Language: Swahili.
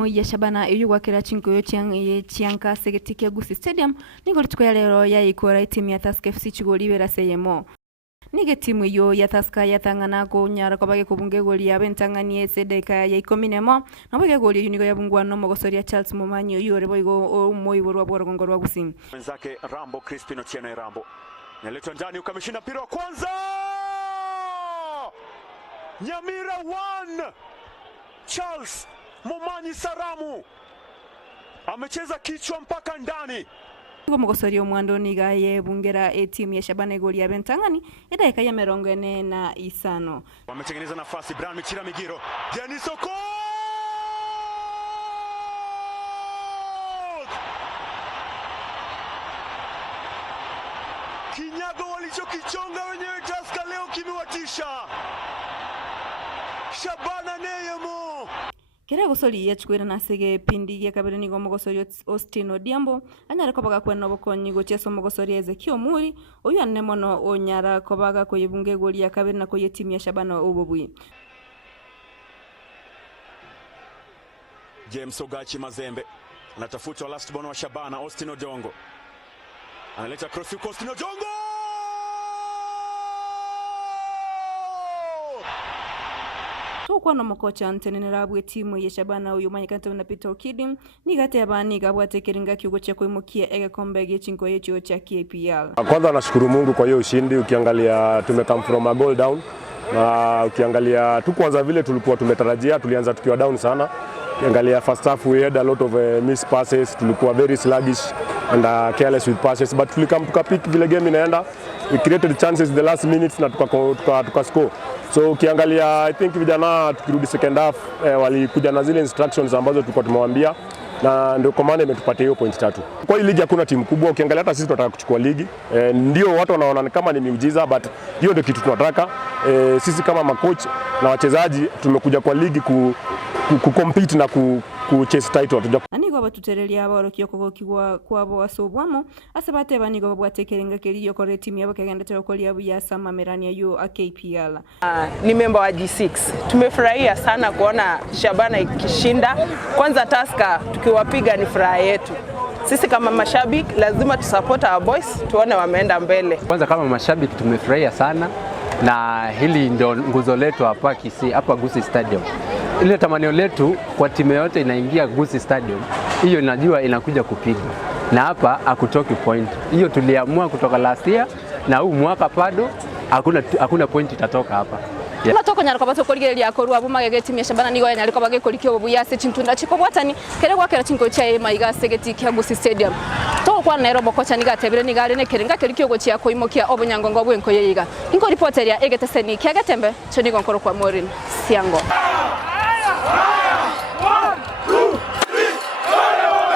timu ya Shabana yugwakira chinkoyo chianka segetikia Gusii Stadium niko lituko lero yaikora timu ya Tusker FC chigolibera seyemo nige timu yo ya Tusker yatangana ko nyara ko bage kubunge goli ya bentanganie sedeka ya 10 nabage goli unigo ya bungwano mogosoria Charles Momanyo yore boigo moiborwa bworogongo rwa Gusii wenzake Rambo Crispino Tiena Rambo naletwa ndani ukamshinda mpira wa kwanza Nyamira 1 Charles Momanyi Saramu amecheza kichwa mpaka ndani. Mogosorio mwando niga ye bungera timu ya Shabana goli ya bentangani idaka ya 45 wametengeneza nafasi Brian Michira Migiro Denis Okot kinyago walichokichonga wenyewe Tusker leo kimewatisha Shabana neyemo kira gusori yachwira nasege pindi ya kabiri nigo mogosori Austin Odhiambo anyara kobaga kwena bokonyi gocheso mogosori Ezekiel Muri oyu anemono onyara kobaga koyibunge goli ya kabiri na koye timu ya Shabana obobui James Ogachi Mazembe anatafuta last born wa Shabana Austin Odongo analeta cross kwa Austin Odongo kwa no mokocha antenenera bwe timu ya Shabana uyu manyikante na Peter Okidi nigate abani gabwate kiringa kiugo cha kuimukia egekombe gichinko yecho cha KPL. Kwanza nashukuru Mungu kwa hiyo ushindi. Ukiangalia tumecome from a goal down na ukiangalia tu kwanza vile tulikuwa tumetarajia, tulianza tukiwa down sana. Ukiangalia first half we had a lot of missed passes, tulikuwa very sluggish and careless with passes, but tukapick vile game inaenda. We created chances the last minutes na tuka score. So ukiangalia I think vijana tukirudi second half walikuja na zile instructions ambazo tulikuwa tumewaambia na ndio command imetupatia hiyo point 3. Kwa hii ligi hakuna timu kubwa, ukiangalia hata sisi tunataka kuchukua ligi. Ndio watu wanaona kama ni miujiza but hiyo ndio kitu tunataka. Sisi kama makocha na wachezaji tumekuja kwa ligi ku compete na ku chase title. Anigo batuterelia abaro kiyoko kigwa kwabo wasobwamo asabate banigo babwatekerenga kiriyo kore timu yabo kagenda terokoli yabu ya Sama Merania yo KPL. Ni member wa G6. Tumefurahia sana kuona Shabana ikishinda. Kwanza Tusker tukiwapiga ni furaha yetu. Sisi kama mashabiki lazima tusupport our boys tuone wameenda mbele. Kwanza kama mashabiki tumefurahia sana na hili ndio nguzo letu hapa hapa Gusii Stadium. Ile tamanio letu kwa timu yote inaingia Gusii Stadium, hiyo najua inakuja kupiga. Na hapa hakutoki point. Hiyo tuliamua kutoka last year na huu mwaka bado hakuna point itatoka hapa. Matoko nyarako batokorigeria ko ruabu magege timu ya Shabana nigo yanyariko bagekorikyo buyase chintunda chiko bwatani kere gwakera chinko cha maiga segeti kya Gusii Stadium to kwa Nairobi kocha nigatebire nigare ne kerenga kerikyo gochia ko imokia obunyangongo bwenko yiga inko reporter ya egeteseni kya gatembe chonigo nkoro kwa Morin Siango.